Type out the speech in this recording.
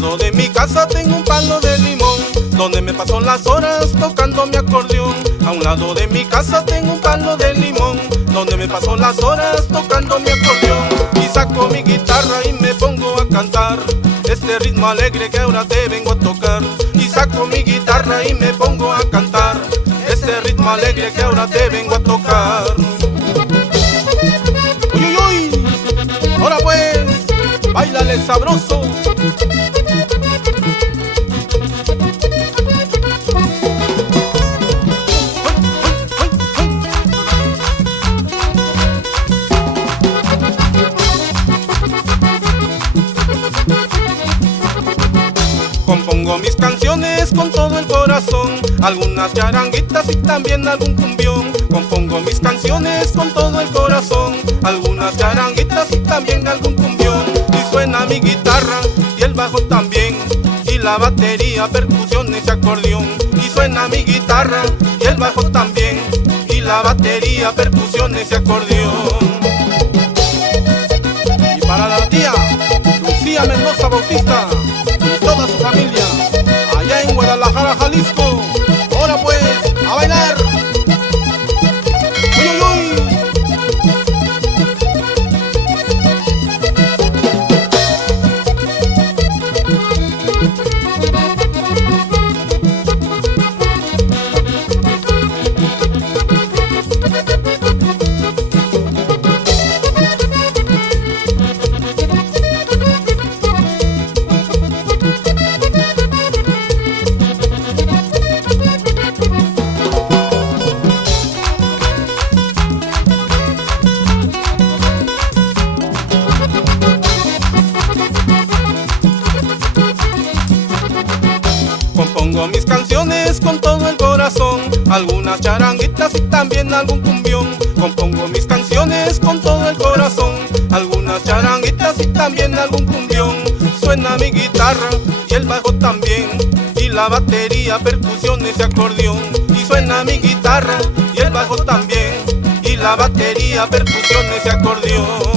lado de mi casa tengo un palo de limón, donde me paso las horas tocando mi acordeón. A un lado de mi casa tengo un palo de limón, donde me paso las horas tocando mi acordeón. Y saco mi guitarra y me pongo a cantar este ritmo alegre que ahora te vengo a tocar. Y saco mi guitarra y me pongo a cantar este ritmo alegre que ahora te vengo a tocar. ¡Uy, uy, uy! Ahora pues, báilale sabroso. Compongo mis canciones con todo el corazón, algunas charanguitas y también algún cumbión. Compongo mis canciones con todo el corazón, algunas charanguitas y también algún cumbión. Y suena mi guitarra y el bajo también, y la batería, percusiones y acordeón. Y suena mi guitarra y el bajo también, y la batería, percusiones y acordeón. Y para la tía Lucía Mendoza Bautista y toda su familia allá en Guadalajara, Jalisco. Ahora pues, a bailar. ¡Uy, uy, uy! Compongo mis canciones con todo el corazón, algunas charanguitas y también algún cumbión. Compongo mis canciones con todo el corazón, algunas charanguitas y también algún cumbión. Suena mi guitarra y el bajo también, y la batería, percusiones y acordeón. Y suena mi guitarra y el bajo también, y la batería, percusiones y acordeón.